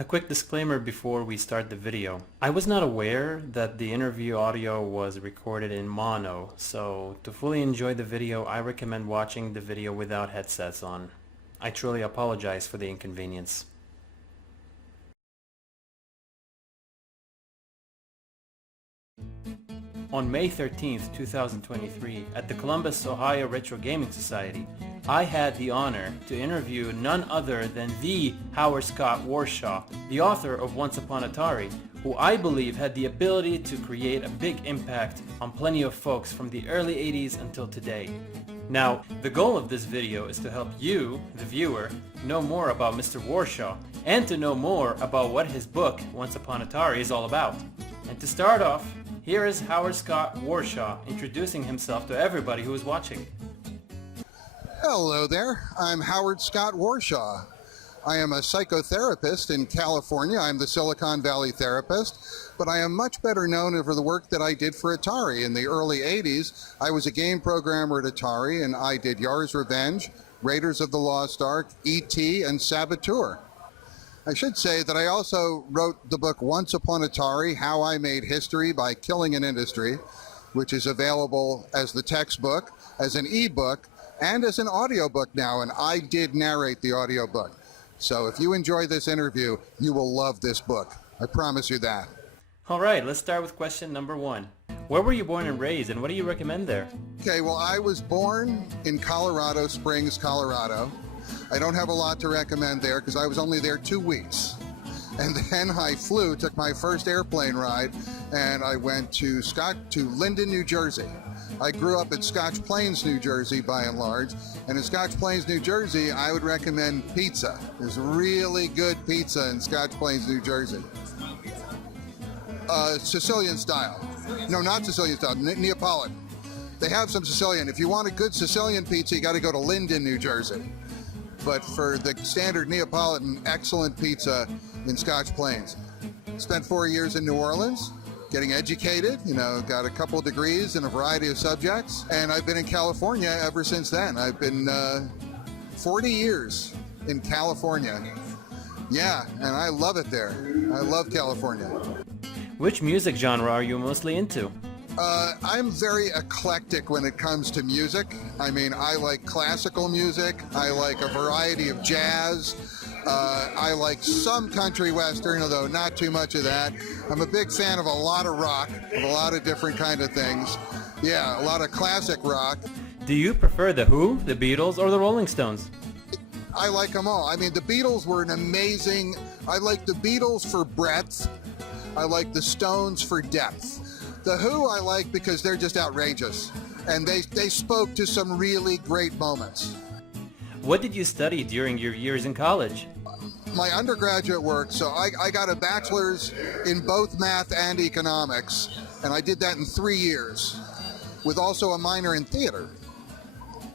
A quick disclaimer before we start the video. I was not aware that the interview audio was recorded in mono, so to fully enjoy the video, I recommend watching the video without headsets on. I truly apologize for the inconvenience. On May 13th, 2023, at the Columbus, Ohio Retro Gaming Society, I had the honor to interview none other than the Howard Scott Warshaw, the author of Onceuponatari, who I believe had the ability to create a big impact on plenty of folks from the early 80s until today. Now, the goal of this video is to help you, the viewer, know more about Mr. Warshaw and to know more about what his book, Onceuponatari, is all about. And to start off, here is Howard Scott Warshaw introducing himself to everybody who is watching. Hello there, I'm Howard Scott Warshaw. I am a psychotherapist in California. I'm the Silicon Valley therapist, but I am much better known for the work that I did for Atari in the early 80s. I was a game programmer at Atari, and I did Yars' Revenge, Raiders of the Lost Ark, E.T., and Saboteur. I should say that I also wrote the book Onceuponatari, How I Made History by Killing an Industry, which is available as the textbook, as an ebook, and as an audiobook now, and I did narrate the audiobook. So if you enjoy this interview, you will love this book. I promise you that. All right, let's start with question number one. Where were you born and raised, and what do you recommend there? Okay, well, I was born in Colorado Springs, Colorado. I don't have a lot to recommend there because I was only there 2 weeks. And then I flew, took my first airplane ride, and I went to Linden, New Jersey. I grew up in Scotch Plains, New Jersey, by and large. And in Scotch Plains, New Jersey, I would recommend pizza. There's really good pizza in Scotch Plains, New Jersey. Sicilian style. No, not Sicilian style, Neapolitan. They have some Sicilian. If you want a good Sicilian pizza, you got to go to Linden, New Jersey. But for the standard Neapolitan, excellent pizza in Scotch Plains. Spent 4 years in New Orleans, getting educated, got a couple of degrees in a variety of subjects, and I've been in California ever since then. I've been 40 years in California. Yeah, and I love it there. I love California. Which music genre are you mostly into? I'm very eclectic when it comes to music. I mean, I like classical music. I like a variety of jazz. I like some country western, although not too much of that. I'm a big fan of a lot of rock, of a lot of different kind of things. Yeah, a lot of classic rock. Do you prefer The Who, The Beatles, or The Rolling Stones? I like them all. I mean, the Beatles were I like the Beatles for breadth. I like the Stones for depth. The Who I like because they're just outrageous, and they spoke to some really great moments. What did you study during your years in college? My undergraduate work, so I got a bachelor's in both math and economics, and I did that in 3 years, with also a minor in theater,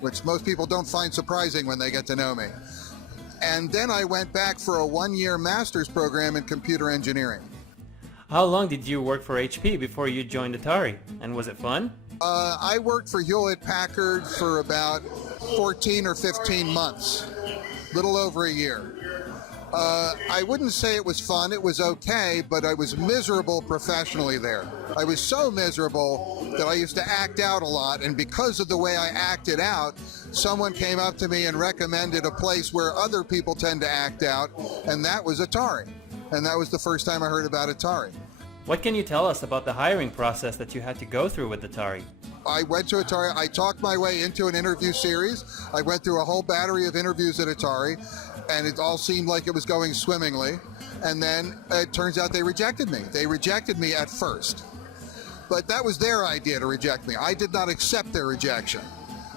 which most people don't find surprising when they get to know me. And then I went back for a 1-year master's program in computer engineering. How long did you work for HP before you joined Atari? And was it fun? I worked for Hewlett-Packard for about 14 or 15 months, little over a year. I wouldn't say it was fun. It was okay, but I was miserable professionally there. I was so miserable that I used to act out a lot, and because of the way I acted out, someone came up to me and recommended a place where other people tend to act out, and that was Atari. And that was the first time I heard about Atari. What can you tell us about the hiring process that you had to go through with Atari? I went to Atari. I talked my way into an interview series. I went through a whole battery of interviews at Atari, and it all seemed like it was going swimmingly. And then it turns out they rejected me. They rejected me at first. But that was their idea to reject me. I did not accept their rejection.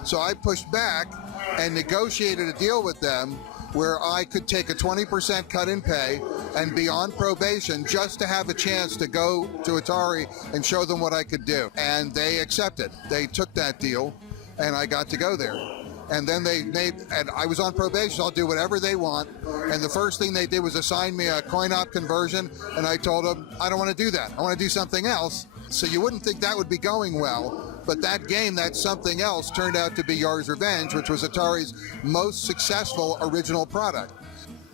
So I pushed back and negotiated a deal with them where I could take a 20% cut in pay and be on probation just to have a chance to go to Atari and show them what I could do. And they accepted. They took that deal, and I got to go there. And then and I was on probation, I'll do whatever they want. And the first thing they did was assign me a coin-op conversion, and I told them, I don't want to do that. I want to do something else. So you wouldn't think that would be going well, but that game, that something else, turned out to be Yars' Revenge, which was Atari's most successful original product.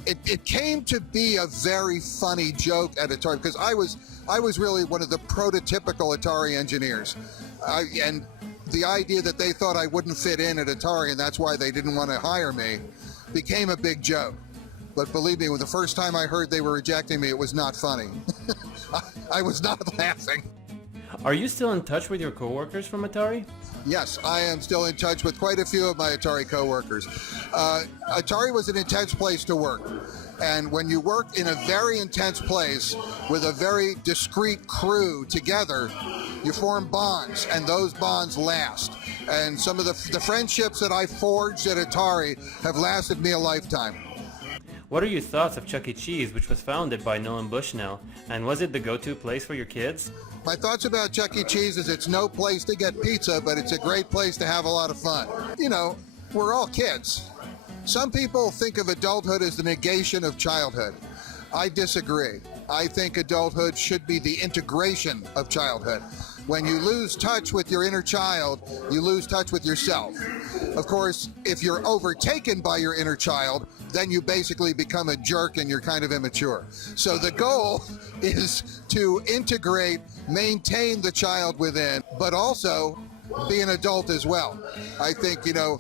it came to be a very funny joke at Atari, because I was really one of the prototypical Atari engineers, and the idea that they thought I wouldn't fit in at Atari and that's why they didn't want to hire me became a big joke. But believe me, when the first time I heard they were rejecting me, it was not funny. I was not laughing. Are you still in touch with your coworkers from Atari? Yes, I am still in touch with quite a few of my Atari coworkers. Atari was an intense place to work. And when you work in a very intense place with a very discreet crew together, you form bonds, and those bonds last. And some of the friendships that I forged at Atari have lasted me a lifetime. What are your thoughts of Chuck E. Cheese, which was founded by Nolan Bushnell, and was it the go-to place for your kids? My thoughts about Chuck E. Cheese is it's no place to get pizza, but it's a great place to have a lot of fun. You know, we're all kids. Some people think of adulthood as the negation of childhood. I disagree. I think adulthood should be the integration of childhood. When you lose touch with your inner child, you lose touch with yourself. Of course, if you're overtaken by your inner child, then you basically become a jerk and you're kind of immature. So the goal is to integrate, maintain the child within, but also be an adult as well. I think, you know,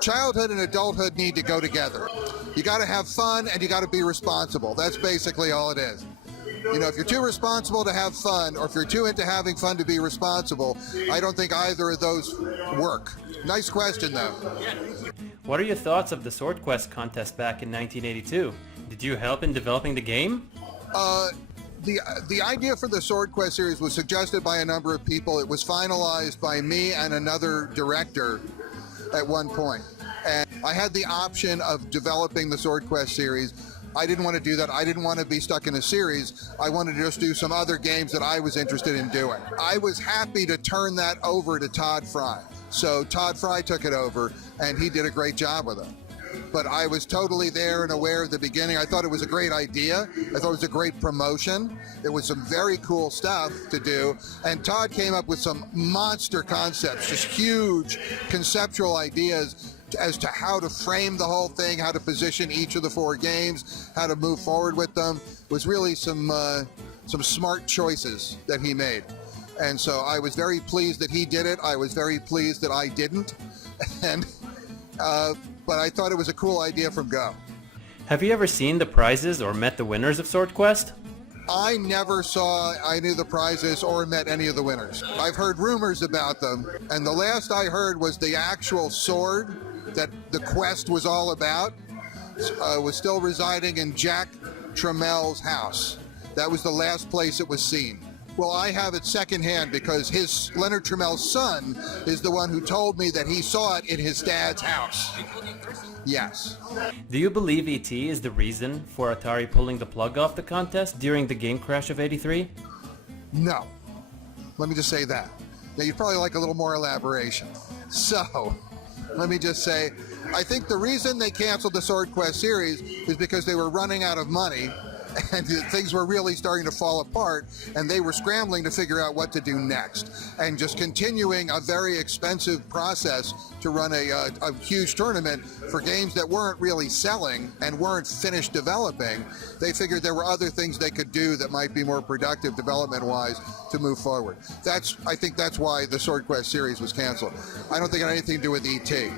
childhood and adulthood need to go together. You got to have fun and you got to be responsible. That's basically all it is. You know, if you're too responsible to have fun, or if you're too into having fun to be responsible, I don't think either of those work. Nice question, though. What are your thoughts of the Sword Quest contest back in 1982? Did you help in developing the game? The idea for the Sword Quest series was suggested by a number of people. It was finalized by me and another director at one point. And I had the option of developing the Sword Quest series. I didn't want to do that. I didn't want to be stuck in a series. I wanted to just do some other games that I was interested in doing. I was happy to turn that over to Todd Fry. So Todd Fry took it over, and he did a great job with it. But I was totally there and aware at the beginning. I thought it was a great idea. I thought it was a great promotion. It was some very cool stuff to do. And Todd came up with some monster concepts, just huge conceptual ideas as to how to frame the whole thing, how to position each of the 4 games, how to move forward with them. It was really some smart choices that he made. And so I was very pleased that he did it. I was very pleased that I didn't. And but I thought it was a cool idea from go. Have you ever seen the prizes or met the winners of Sword Quest? I never saw any of the prizes or met any of the winners. I've heard rumors about them, and the last I heard was the actual sword that the quest was all about was still residing in Jack Trammell's house. That was the last place it was seen. Well, I have it secondhand because Leonard Trammell's son is the one who told me that he saw it in his dad's house. Yes. Do you believe E.T. is the reason for Atari pulling the plug off the contest during the game crash of '83? No. Let me just say that. Now, you'd probably like a little more elaboration. So, let me just say, I think the reason they canceled the Sword Quest series is because they were running out of money and things were really starting to fall apart, and they were scrambling to figure out what to do next. And just continuing a very expensive process to run a huge tournament for games that weren't really selling and weren't finished developing, they figured there were other things they could do that might be more productive development-wise to move forward. I think that's why the Sword Quest series was canceled. I don't think it had anything to do with E.T.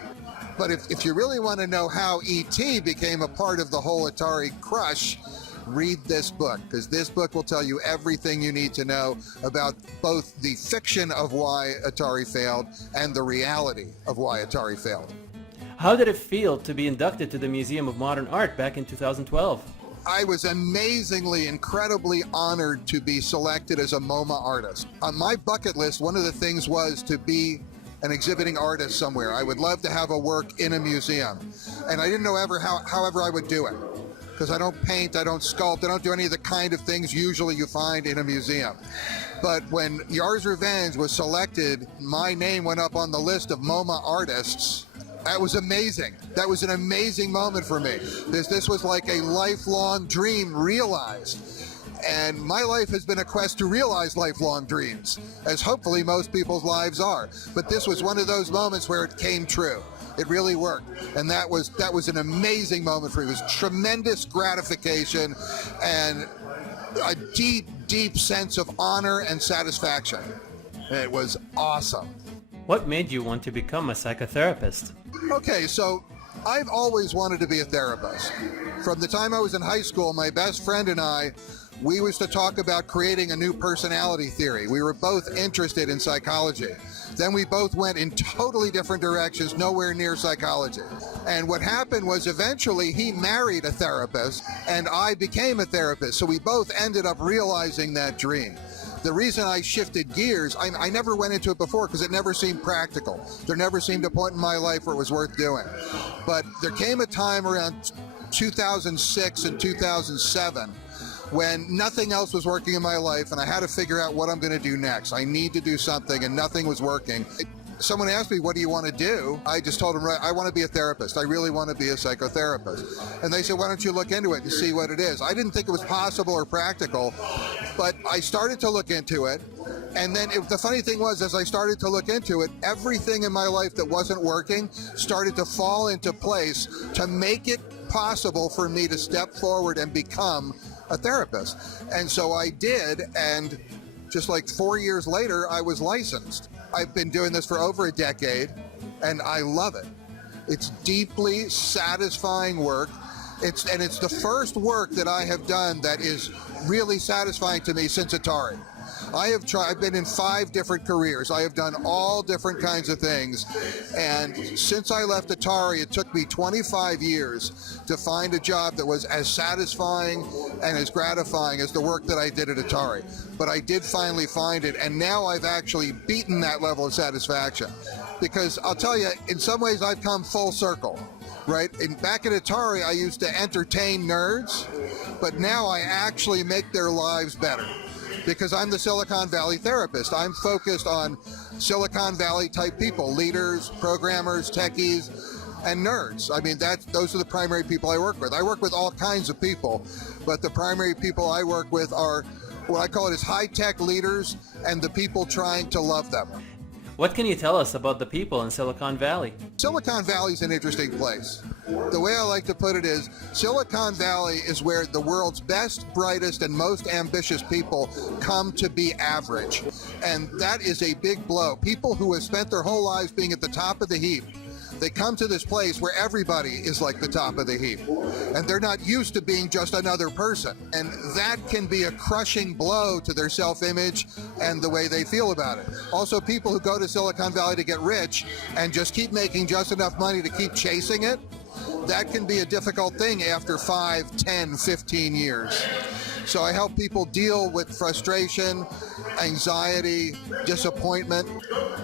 But if you really want to know how E.T. became a part of the whole Atari crush, read this book, because this book will tell you everything you need to know about both the fiction of why Atari failed and the reality of why Atari failed. How did it feel to be inducted to the Museum of Modern Art back in 2012? I was amazingly, incredibly honored to be selected as a MoMA artist. On my bucket list, one of the things was to be an exhibiting artist somewhere. I would love to have a work in a museum. And I didn't know however I would do it, because I don't paint, I don't sculpt, I don't do any of the kind of things usually you find in a museum. But when Yar's Revenge was selected, my name went up on the list of MoMA artists. That was amazing. That was an amazing moment for me. This was like a lifelong dream realized. And my life has been a quest to realize lifelong dreams, as hopefully most people's lives are. But this was one of those moments where it came true. It really worked. And that was an amazing moment for me. It was tremendous gratification and a deep, deep sense of honor and satisfaction. It was awesome. What made you want to become a psychotherapist? Okay, so I've always wanted to be a therapist. From the time I was in high school, my best friend and I, we used to talk about creating a new personality theory. We were both interested in psychology. Then we both went in totally different directions, nowhere near psychology. And what happened was eventually he married a therapist and I became a therapist. So we both ended up realizing that dream. The reason I shifted gears, I never went into it before because it never seemed practical. There never seemed a point in my life where it was worth doing. But there came a time around 2006 and 2007 when nothing else was working in my life and I had to figure out what I'm going to do next. I need to do something and nothing was working. Someone asked me, what do you want to do? I just told them, I want to be a therapist. I really want to be a psychotherapist. And they said, why don't you look into it and see what it is? I didn't think it was possible or practical, but I started to look into it. And then the funny thing was, as I started to look into it, everything in my life that wasn't working started to fall into place to make it possible for me to step forward and become a therapist. And so I did, and just like 4 years later, I was licensed. I've been doing this for over a decade, and I love it. It's deeply satisfying work. It's the first work that I have done that is really satisfying to me since Atari. I've been in 5 different careers. I have done all different kinds of things. And since I left Atari, it took me 25 years to find a job that was as satisfying and as gratifying as the work that I did at Atari. But I did finally find it, and now I've actually beaten that level of satisfaction. Because I'll tell you, in some ways I've come full circle. Right? Back at Atari, I used to entertain nerds, but now I actually make their lives better. Because I'm the Silicon Valley therapist. I'm focused on Silicon Valley type people, leaders, programmers, techies, and nerds. I mean, those are the primary people I work with. I work with all kinds of people, but the primary people I work with are what I call it is high-tech leaders and the people trying to love them. What can you tell us about the people in Silicon Valley? Silicon Valley is an interesting place. The way I like to put it is, Silicon Valley is where the world's best, brightest, and most ambitious people come to be average. And that is a big blow. People who have spent their whole lives being at the top of the heap, they come to this place where everybody is like the top of the heap. And they're not used to being just another person. And that can be a crushing blow to their self-image and the way they feel about it. Also, people who go to Silicon Valley to get rich and just keep making just enough money to keep chasing it, that can be a difficult thing after 5, 10, 15 years. So I help people deal with frustration, anxiety, disappointment,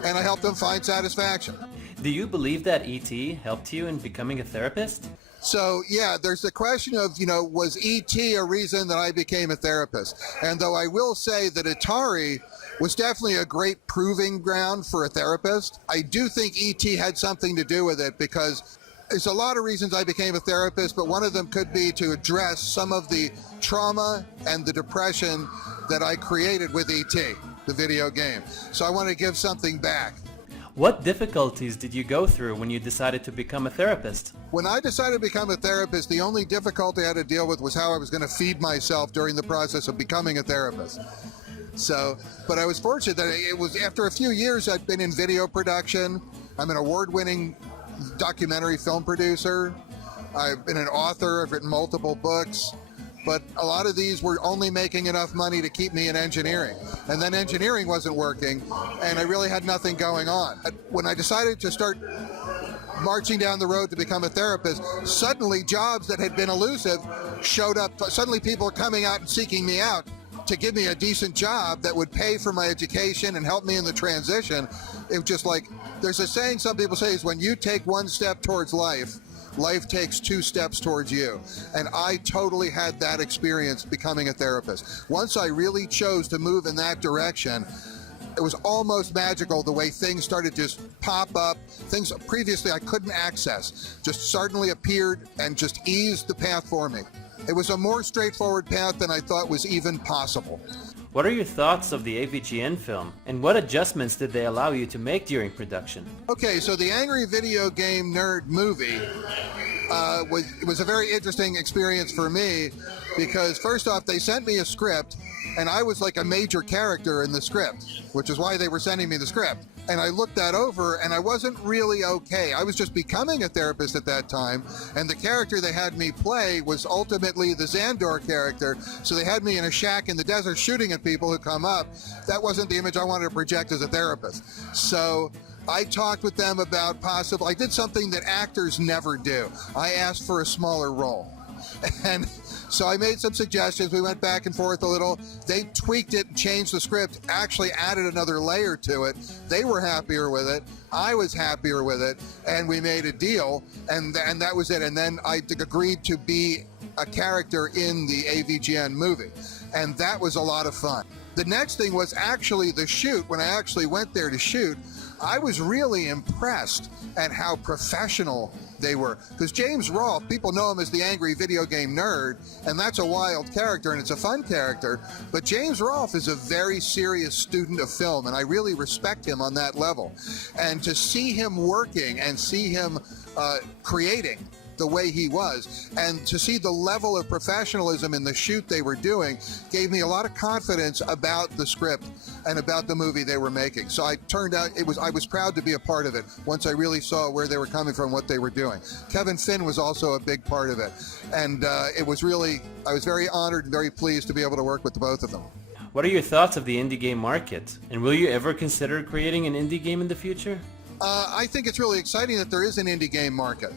and I help them find satisfaction. Do you believe that ET helped you in becoming a therapist? So yeah, there's the question of, was ET a reason that I became a therapist? And though I will say that Atari was definitely a great proving ground for a therapist, I do think ET had something to do with it, because there's a lot of reasons I became a therapist, but one of them could be to address some of the trauma and the depression that I created with ET, the video game. So I want to give something back. What difficulties did you go through when you decided to become a therapist? When I decided to become a therapist, the only difficulty I had to deal with was how I was going to feed myself during the process of becoming a therapist. But I was fortunate that it was after a few years I'd been in video production. I'm an award-winning documentary film producer. I've been an author. I've written multiple books. But a lot of these were only making enough money to keep me in engineering. And then engineering wasn't working, and I really had nothing going on. When I decided to start marching down the road to become a therapist, suddenly jobs that had been elusive showed up. Suddenly people were coming out and seeking me out to give me a decent job that would pay for my education and help me in the transition. It was just like, there's a saying some people say is when you take one step towards life, life takes 2 steps towards you. And I totally had that experience becoming a therapist. Once I really chose to move in that direction, it was almost magical the way things started to just pop up. Things previously I couldn't access just suddenly appeared and just eased the path for me. It was a more straightforward path than I thought was even possible. What are your thoughts of the AVGN film, and what adjustments did they allow you to make during production? Okay, so the Angry Video Game Nerd movie was a very interesting experience for me because first off, they sent me a script and I was like a major character in the script, which is why they were sending me the script. And I looked that over and I wasn't really okay. I was just becoming a therapist at that time, and the character they had me play was ultimately the Xandor character. So they had me in a shack in the desert shooting at people who come up. That wasn't the image I wanted to project as a therapist. So I talked with them about I did something that actors never do. I asked for a smaller role. And so I made some suggestions. We went back and forth a little. They tweaked it, changed the script, actually added another layer to it. They were happier with it. I was happier with it. And we made a deal. And that was it. And then I agreed to be a character in the AVGN movie. And that was a lot of fun. The next thing was actually the shoot. When I actually went there to shoot, I was really impressed at how professional they were. Because James Rolfe, people know him as the Angry Video Game Nerd, and that's a wild character and it's a fun character. But James Rolfe is a very serious student of film, and I really respect him on that level. And to see him working and see him creating the way he was, and to see the level of professionalism in the shoot they were doing gave me a lot of confidence about the script and about the movie they were making. So I was proud to be a part of it once I really saw where they were coming from, what they were doing. Kevin Finn was also a big part of it, and I was very honored and very pleased to be able to work with the both of them. What are your thoughts of the indie game market, and will you ever consider creating an indie game in the future? I think it's really exciting that there is an indie game market.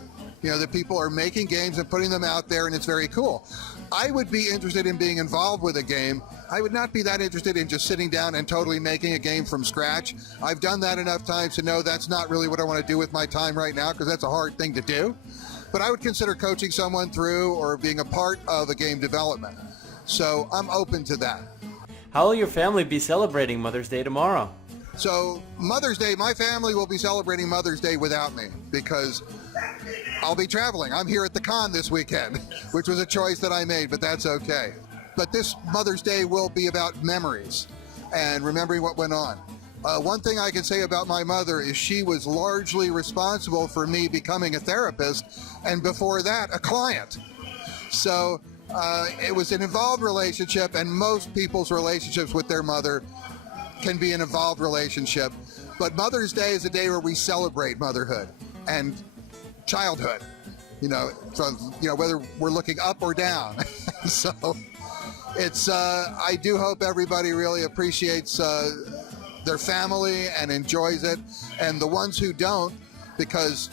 You know, that people are making games and putting them out there, and it's very cool. I would be interested in being involved with a game. I would not be that interested in just sitting down and totally making a game from scratch. I've done that enough times to know that's not really what I want to do with my time right now, because that's a hard thing to do. But I would consider coaching someone through or being a part of a game development. So I'm open to that. How will your family be celebrating Mother's Day tomorrow? So Mother's Day, my family will be celebrating Mother's Day without me because I'll be traveling. I'm here at the con this weekend, which was a choice that I made, but that's okay. But this Mother's Day will be about memories and remembering what went on. One thing I can say about my mother is she was largely responsible for me becoming a therapist, and before that, a client. So it was an involved relationship, and most people's relationships with their mother can be an involved relationship. But Mother's Day is a day where we celebrate motherhood and childhood, whether we're looking up or down. So it's, I do hope everybody really appreciates their family and enjoys it. And the ones who don't, because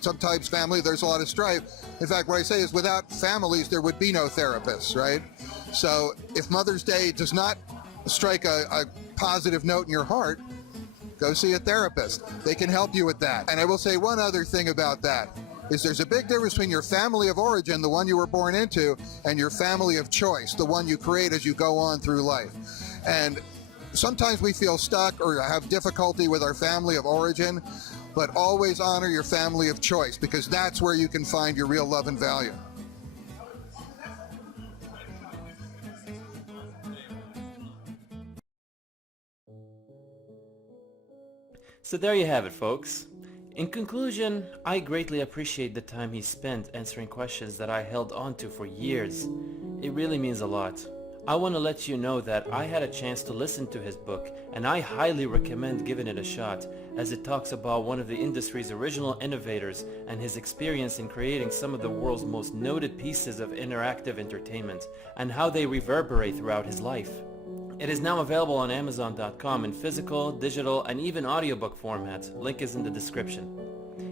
sometimes family, there's a lot of strife. In fact, what I say is without families, there would be no therapists, right? So if Mother's Day does not strike a positive note in your heart, go see a therapist. They can help you with that. And I will say one other thing about that is there's a big difference between your family of origin, the one you were born into, and your family of choice, the one you create as you go on through life. And sometimes we feel stuck or have difficulty with our family of origin, but always honor your family of choice, because that's where you can find your real love and value. So there you have it, folks. In conclusion, I greatly appreciate the time he spent answering questions that I held on to for years. It really means a lot. I want to let you know that I had a chance to listen to his book, and I highly recommend giving it a shot, as it talks about one of the industry's original innovators and his experience in creating some of the world's most noted pieces of interactive entertainment, and how they reverberate throughout his life. It is now available on Amazon.com in physical, digital, and even audiobook formats. Link is in the description.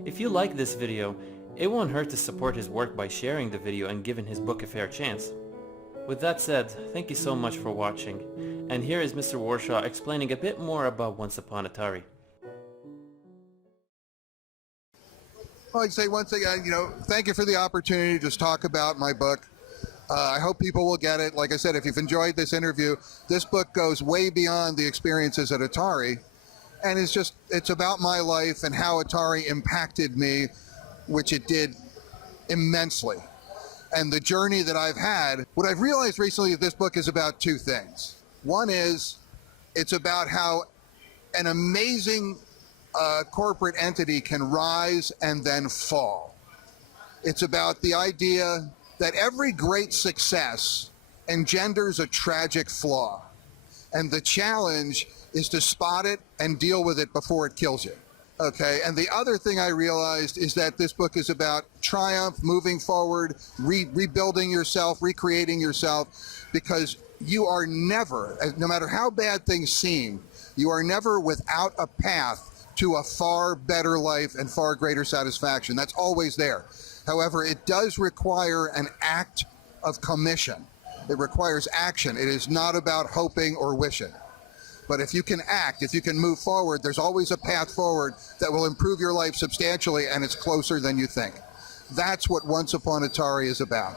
If you like this video, it won't hurt to support his work by sharing the video and giving his book a fair chance. With that said, thank you so much for watching, and here is Mr. Warshaw explaining a bit more about Onceuponatari. Well, I'd say once again, thank you for the opportunity to just talk about my book. I hope people will get it. Like I said, if you've enjoyed this interview, this book goes way beyond the experiences at Atari, and it's about my life and how Atari impacted me, which it did immensely. And the journey that I've had, what I've realized recently is this book is about two things. One is, it's about how an amazing corporate entity can rise and then fall. It's about the idea that every great success engenders a tragic flaw. And the challenge is to spot it and deal with it before it kills you. Okay, and the other thing I realized is that this book is about triumph, moving forward, rebuilding yourself, recreating yourself, because you are never, no matter how bad things seem, you are never without a path to a far better life and far greater satisfaction. That's always there. However, it does require an act of commission. It requires action. It is not about hoping or wishing. But if you can act, if you can move forward, there's always a path forward that will improve your life substantially, and it's closer than you think. That's what Once Upon Atari is about.